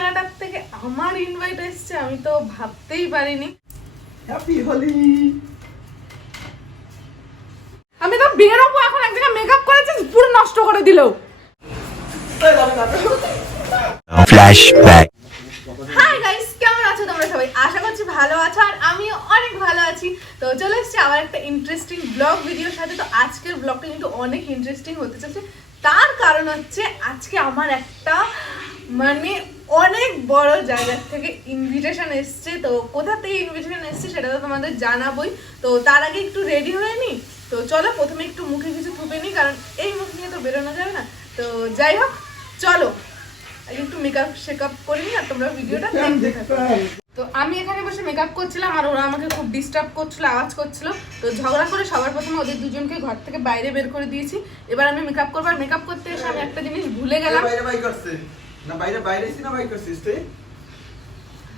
জায়গাটার থেকে আমার ইনভাইট এসছে আমি তো ভাবতেই পারিনি। হ্যাপি হোলি আমি তো বেরোবো এখন এক জায়গায় মেকআপ করেছিস পুরো নষ্ট করে দিল. হাই গাইস কেমন আছো তোমরা সবাই? আশা করছি ভালো আছো আর আমিও অনেক ভালো আছি। তো চলে এসেছি আবার একটা ইন্টারেস্টিং ব্লগ ভিডিওর সাথে। তো আজকের ব্লগটা কিন্তু অনেক ইন্টারেস্টিং হতে চলেছে। তার কারণ হচ্ছে আজকে আমার একটা মানে অনেক বড় জায়গার থেকে ইনভিটেশন এসছে তো কোথা থেকে ইনভিটেশন এসছে সেটা তো তোমাদের জানাবোই। তো তার আগে একটু রেডি হয়ে নি? তো চলো প্রথমে একটু মুখে কিছু থুপে নিই কারণ এই মুখ নিয়ে তো বেরোনো যাবে না। তো যাই হোক চলো। একটু মেকআপ শেকআপ করে নিই আর তোমরা ভিডিওটা দেখতে থাকো। তো আমি এখানে বসে মেকআপ করছিলাম আর ওরা আমাকে খুব ডিস্টার্ব করছিল আওয়াজ করছিল। তো ঝগড়া করে সবার প্রথমে ওদের দুজনকে ঘর থেকে বাইরে বের করে দিয়েছি। এবার আমি মেকআপ করব। আর মেকআপ করতে এসে আমি একটা জিনিস ভুলে গেলাম। না, বাইরে বাইরে না বাই করছিস তুই?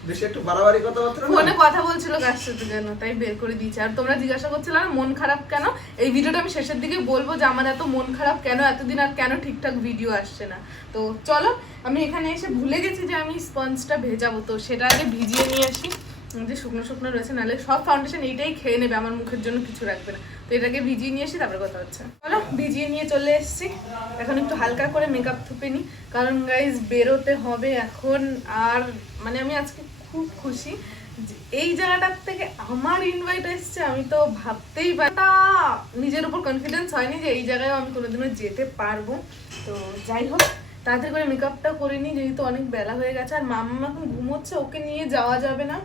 বেশি একটু বাড়াবাড়ি কথাবার্তা ফোনে কথা বলছিল কার সাথে যেন, তাই বের করে দিয়েছি। আর তোমরা জিজ্ঞাসা করছিলে, আর মন খারাপ কেন? এই ভিডিওটা আমি শেষের দিকে বলব যে, আমার এত মন খারাপ কেন? এতদিন আর কেন ঠিকঠাক ভিডিও আসছে না? তো চলো, আমি এখানে এসে ভুলে গেছি যে, আমি স্পঞ্জটা ভেজাবো। তো সেটা আগে ভিজিয়ে নিয়ে আসি। যে শুকনো শুকনো রয়েছে, নাহলে সব ফাউন্ডেশন এইটাই খেয়ে নেবে, আমার মুখের জন্য কিছু রাখবে না। তো এটাকে ভিজিয়ে নিয়ে এসে তারপরে কথা হচ্ছে। চলো, ভিজিয়ে নিয়ে চলে এসেছি। এখন একটু হালকা করে মেকআপ থুপে নিই। কারণ গাইজ বেরোতে হবে এখন। আর মানে আমি আজকে খুব খুশি এই জায়গাটার থেকে আমার ইনভাইট এসছে, আমি তো ভাবতেই পারি নিজের উপর কনফিডেন্স হয়নি যে এই জায়গায় আমি কোনোদিনও যেতে পারব। তো যাই হোক, তাড়াতাড়ি করে মেকআপটা করে নিই, যেহেতু অনেক বেলা হয়ে গেছে। আর মাম্মা এখন ঘুমোচ্ছে, ওকে নিয়ে যাওয়া যাবে না।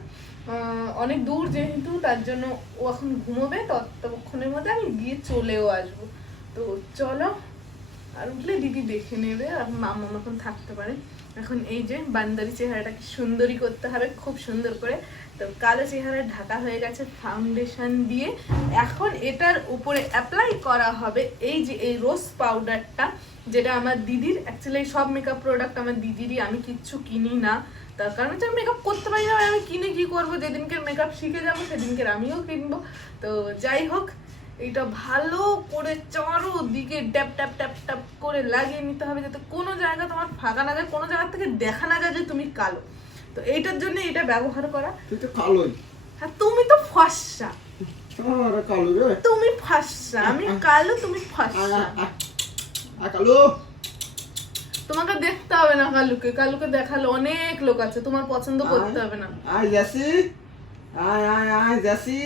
অনেক দূর যেহেতু, তার জন্য ও এখন ঘুমোবে, ততক্ষণের মধ্যে আমি গিয়ে চলেও আসব। তো চলো, আর উঠলে দিদি দেখে নেবে, আর মাম্মা এখন থাকতে পারে। এখন এই যে, বান্দারি চেহারাটাকে সুন্দরী করতে হবে, খুব সুন্দর করে। তো কালো চেহারা ঢাকা হয়ে গেছে ফাউন্ডেশন দিয়ে। এখন এটার উপরে অ্যাপ্লাই করা হবে এই যে, এই রোজ পাউডারটা যেটা আমার দিদির। অ্যাকচুয়ালি সব মেকআপ প্রোডাক্ট আমার দিদিরই, আমি কিচ্ছু কিনি না। তার কারণ হচ্ছে আমি মেকআপ করতে পারি না আমি কিনে কি করব? যেদিনকে মেকআপ শিখে যাব সেদিনকে আমিও কিনবো। তো যাই হোক এটা ভালো করে চারোদিকে ট্যাপ ট্যাপ ট্যাপ ট্যাপ করে লাগিয়ে নিতে হবে যাতে কোনো জায়গা তোমার ফাঁকা না যায় কোনো জায়গা থেকে দেখা না যায় যে তুমি কালো। তো এইটার জন্য এটা ব্যবহার করা। তুই তো কালোই আর তুমি তো ফর্সা। আমার তুমি ফর্সা আমি কালো তুমি ফর্সা। কালো। তোমাকে দেখতে হবে না কালুকে। কালুকে দেখালে অনেক লোক আছে তোমার পছন্দ করতে হবে না। আয় যাসি। আয় আয় আয় যাসি।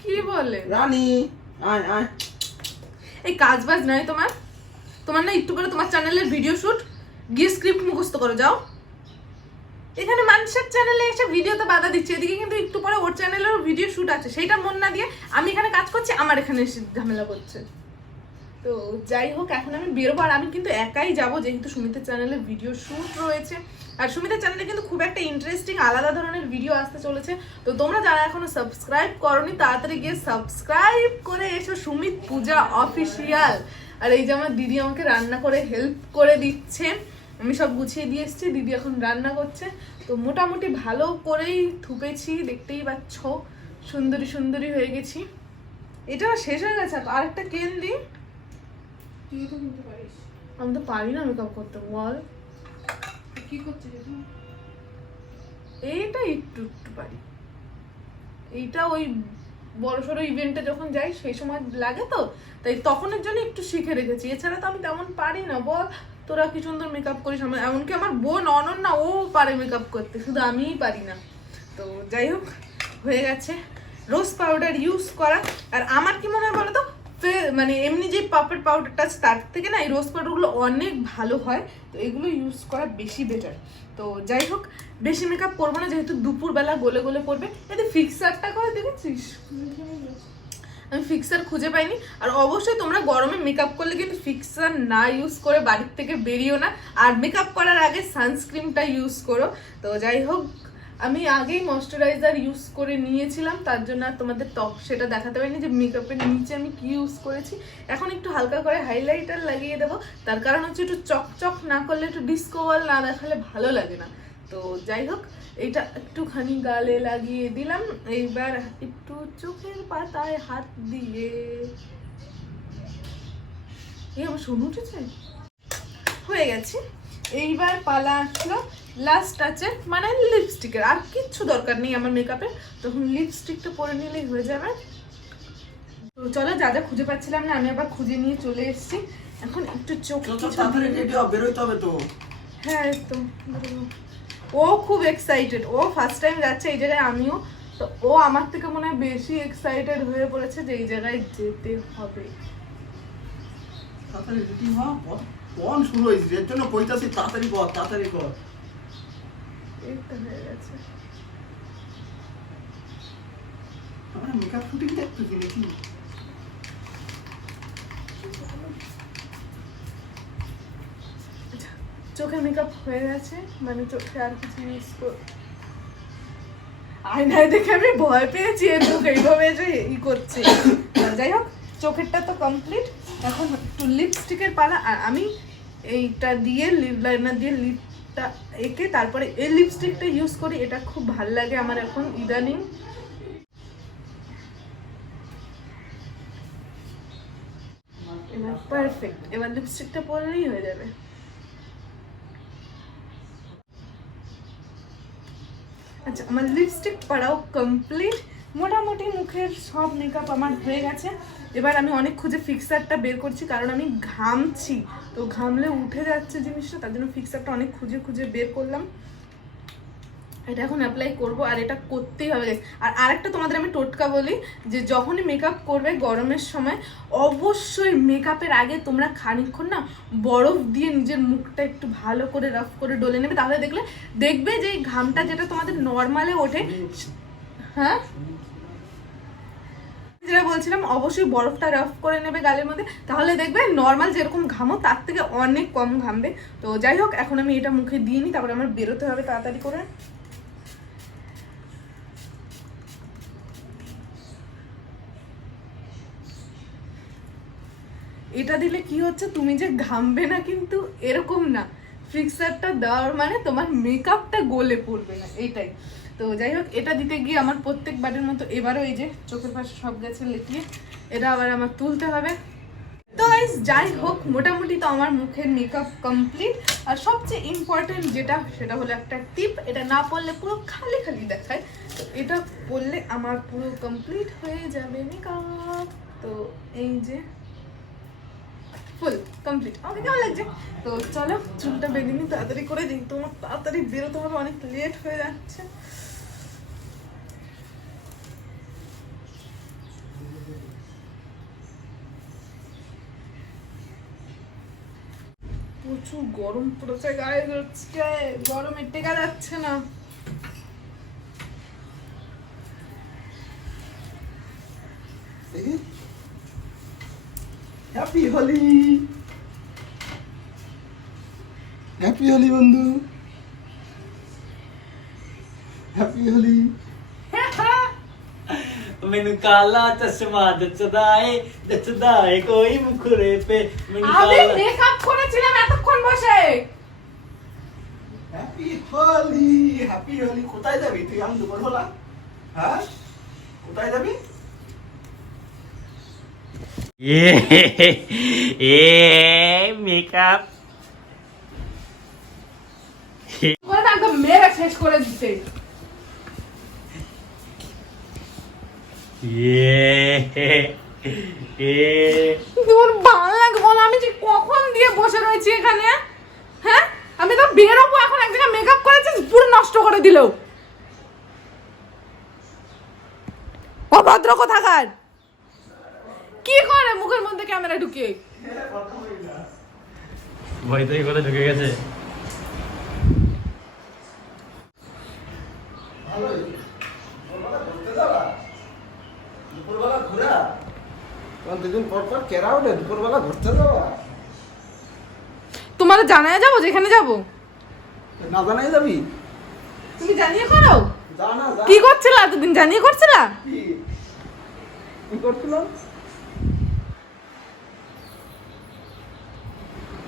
কি বলে? রানী আয় আয়। এই কাজ বাজ নয় তোমার? তোমার না একটু করে তোমার চ্যানেলের ভিডিও শুট গিয়ে স্ক্রিপ্ট মুখস্থ করো যাও। এখানে মানুষের চ্যানেলে এসে ভিডিওতে বাধা দিচ্ছে এদিকে কিন্তু একটু পরে ওর চ্যানেলেরও ভিডিও শুট আছে। সেইটা মন না দিয়ে আমি এখানে কাজ করছি আমার এখানে এসে ঝামেলা করছে। তো যাই হোক, এখন আমি বেরোবো আর আমি কিন্তু একাই যাব, যেহেতু সুমিতের চ্যানেলে ভিডিও শ্যুট রয়েছে। আর সুমিতের চ্যানেলে কিন্তু খুব একটা ইন্টারেস্টিং আলাদা ধরনের ভিডিও আসতে চলেছে। তো তোমরা যারা এখনও সাবস্ক্রাইব করনি, তাড়াতাড়ি গিয়ে সাবস্ক্রাইব করে এসো সুমিত পূজা অফিসিয়াল আর এই যে আমার দিদি আমাকে রান্না করে হেল্প করে দিচ্ছে। আমি সব গুছিয়ে দিয়ে এসেছি, দিদি এখন রান্না করছে। তো মোটামুটি ভালো করেই থুপেছি, দেখতেই পাচ্ছ। সুন্দরী সুন্দরী হয়ে গেছি। এটা শেষ হয়ে গেছে। আর আরেকটা কেন দিই? তুই তো কিনতে পারিস। আমি তো পারি না মেকআপ করতে বল। কি করছিস এখন? এইটা একটু একটু পারি। এইটা ওই বড় সড়ো ইভেন্টে যখন যাই সেই সময় লাগে তো তাই তখনের জন্য একটু শিখে রেখেছি। এছাড়া তো আমি তেমন পারি না বল। তোরা কি সুন্দর মেকআপ করিস আমার এমনকি আমার বোন অনন্যা ও পারে মেকআপ করতে শুধু আমিই পারি না। তো যাই হোক হয়ে গেছে। রোজ পাউডার ইউজ করা আর আমার কি মনে হয় বলো তো মানে এমনি যে পাপের পাউডারটা আছে, তার থেকে না এই রোজ পাউডারগুলো অনেক ভালো হয়। তো এগুলো ইউজ করা বেশি বেটার তো যাই হোক, বেশি মেকআপ করব না, যেহেতু দুপুরবেলা গলে গলে পড়বে। এতে ফিক্সারটা করে, দেখেছিস? আমি ফিক্সার খুঁজে পাইনি। আর অবশ্যই তোমরা গরমে মেকআপ করলে কিন্তু ফিক্সার না ইউজ করে বাড়ির থেকে বেরিও না। আর মেকআপ করার আগে সানস্ক্রিনটা ইউজ করো। তো যাই হোক আমি আগেই ময়শ্চারাইজার ইউজ করে নিয়েছিলাম, তার জন্য আর তোমাদের ত্বক সেটা দেখাতে পারিনি যে মেকআপের নিচে আমি কি ইউজ করেছি। এখন একটু হালকা করে হাইলাইটার লাগিয়ে দেবো, তার কারণ হচ্ছে একটু চকচক না করলে, একটু ডিসকোভাল না দেখালে ভালো লাগে না। তো যাই হোক, এটা একটুখানি গালে লাগিয়ে দিলাম, এইবার একটু চোখের পাতায় হাত দিয়ে। এই আমার শোন উঠেছে? হয়ে গেছে। এইবার পালা আসলো লাস্ট টাচের মানে লিপস্টিকের আর কিচ্ছু দরকার নেই আমার মেকআপে তখন লিপস্টিকটা পরে নিলেই হয়ে যাবে। তো চলো যা যা খুঁজে পাচ্ছিলাম না আমি আবার খুঁজে নিয়ে চলে এসেছি। এখন একটু চোখ হবে তো। হ্যাঁ তো ও খুব এক্সাইটেড ও ফার্স্ট টাইম যাচ্ছে এই জায়গায় আমিও। তো ও আমার থেকে মনে হয় বেশি এক্সাইটেড হয়ে পড়েছে যে এই জায়গায় যেতে হবে। তাড়াতাড়ি রেডি হ কোন শুরু হয়েছে এর জন্য কইতাছি তাড়াতাড়ি কর তাড়াতাড়ি কর এই তো হয়ে গেছে আমরা মেকআপ শুটিং দেখতেছি নাকি চোখে মেকআপ হয়ে গেছে মানে চোখে আর কিছু ইউজ আয়নায় দেখে আমি ভয় পেয়েছি এর চোখ এইভাবে যে ই করছে। যাই হোক চোখেরটা তো কমপ্লিট এখন একটু লিপস্টিকের পালা আর আমি এইটা দিয়ে লিপ লাইনার দিয়ে লিপটা এঁকে তারপরে এই লিপস্টিকটা ইউজ করি, এটা খুব ভালো লাগে আমার এখন ইদানিং। পারফেক্ট এবার লিপস্টিকটা পরলেই হয়ে যাবে। আচ্ছা আমার লিপস্টিক পরাও কমপ্লিট মোটামুটি মুখের সব মেকআপ আমার হয়ে গেছে। এবার আমি অনেক খুঁজে ফিক্সারটা বের করছি, কারণ আমি ঘামছি। তো ঘামলে উঠে যাচ্ছে জিনিসটা, তার জন্য ফিক্সারটা অনেক খুঁজে খুঁজে বের করলাম। এটা এখন অ্যাপ্লাই করব, আর এটা করতেই হবে। আর আরেকটা তোমাদের আমি টোটকা বলি, যে যখনই মেকআপ করবে গরমের সময়, অবশ্যই মেকআপের আগে তোমরা খানিকক্ষণ না বরফ দিয়ে নিজের মুখটা একটু ভালো করে রাফ করে ডলে নেবে। তাহলে দেখলে, দেখবে যে ঘামটা যেটা তোমাদের নর্মালে ওঠে হ্যাঁ? যেটা বলছিলাম, অবশ্যই বরফটা রাফ করে নেবে গালের মধ্যে। তাহলে দেখবে নর্মাল যেরকম ঘামো, তার থেকে অনেক কম ঘামবে। তো যাই হোক, এখন আমি এটা মুখে দিয়ে নিই, তারপরে আমার বেরোতে হবে তাড়াতাড়ি করে। এটা দিলে কি হচ্ছে, তুমি যে ঘামবে না কিন্তু এরকম না। ফিক্সারটা দেওয়ার মানে তোমার মেকআপটা গলে পড়বে না, এটাই। তো যাই হোক, এটা দিতে গিয়ে আমার প্রত্যেকবারের মতো এবারও এই যে চোখের পাশে সব গেছে লেটিয়ে, এটা আবার আমার তুলতে হবে। তো গাইস যাই হোক, মোটামুটি তো আমার মুখের মেকআপ কমপ্লিট আর সবচেয়ে ইম্পর্টেন্ট যেটা, সেটা হলো একটা টিপ এটা না পড়লে পুরো খালি খালি দেখায়। তো এটা পড়লে আমার পুরো কমপ্লিট হয়ে যাবে মেকআপ তো এই যে ফুল কমপ্লিট আমাকে কেমন লাগছে? তো চলো, চুলটা বেঁধে নিই, তাড়াতাড়ি করে দিই। তোমার তাড়াতাড়ি বেরোতে হবে অনেক লেট হয়ে যাচ্ছে। প্রচুর গরম পড়েছে, গায়ে হচ্ছে গরমে টেকা যাচ্ছে না। হ্যাপি হোলি হ্যাপি হোলি বন্ধু হ্যাপি হোলি ਮੈਨੂੰ ਕਾਲਾ ਚਸ਼ਮਾ ਜੱਚਦਾ ਏ ਜੱਚਦਾ ਏ ਕੋਈ ਮੁਖਰੇ ਪੇ ਮੈਨੂੰ আমি ਕਾਲਾ মেকআপ করেছিলাম এতক্ষণ বসে হ্যাপি হোলি হ্যাপি হোলি কোথায় যাবি তুই আমি দুপুর হলা হ্যাঁ কোথায় যাবি এ এ মেকআপ। মেরে শেষ করে দিতে তোর আমি যে কখন দিয়ে বসে রয়েছি এখানে? হ্যাঁ? আমি তো বেরোবো এখন এক জায়গায় মেকআপ করেছিস পুরো নষ্ট করে দিল। অভদ্র কোথাকার? মুখের মধ্যে ক্যামেরা ঢুকে ভয় তো করে ঢুকে গেছে। তোমার দুদিন পর পর কেরা উঠে দুপুরবেলা ঘুরতে যাবা তোমার জানায় যাব যেখানে যাব? না জানাই যাবি? তুমি জানিয়ে করো। যা না যা কি করছিলা? এতদিন জানিয়ে করছিলা? কি? কি করছিলাম?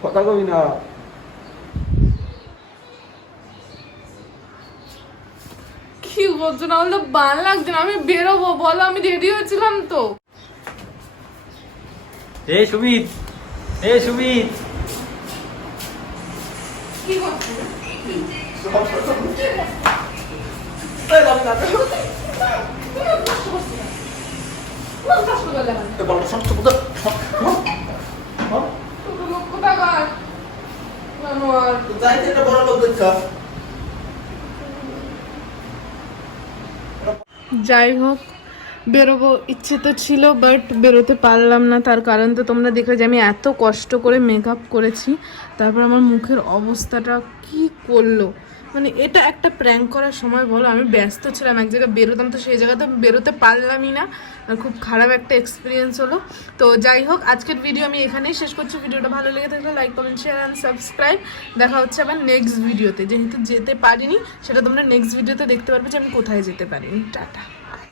কথা কবি না কি করছ না বলতো বান লাগছে না আমি বেরোবো বলো আমি রেডি হয়েছিলাম তো। এ সুমিত এ সুমিত। কি বলটা সব। ছোট লোক কোথাকার জানোয়ার তো যাই যে একটা বড় লোক দেখছ যাই হোক, বেরোবো। ইচ্ছে তো ছিল বাট বেরোতে পারলাম না। তার কারণ তো তোমরা দেখলে যে আমি এত কষ্ট করে মেকআপ করেছি। তারপর আমার মুখের অবস্থাটা কি করল? মানে এটা একটা প্র্যাঙ্ক করার সময় বলো, আমি ব্যস্ত ছিলাম। এক জায়গায় বেরোতাম তো সেই জায়গাতে বেরোতে পারলামই না। আর খুব খারাপ একটা এক্সপিরিয়েন্স হলো। তো যাই হোক, আজকের ভিডিও আমি এখানেই শেষ করছি। ভিডিওটা ভালো লেগে থাকলে like comment share and subscribe দেখা হচ্ছে আবার নেক্সট ভিডিওতে যেহেতু যেতে পারিনি, সেটা তোমরা নেক্সট ভিডিওতে দেখতে পারবে যে আমি কোথায় যেতে পারিনি। টাটা।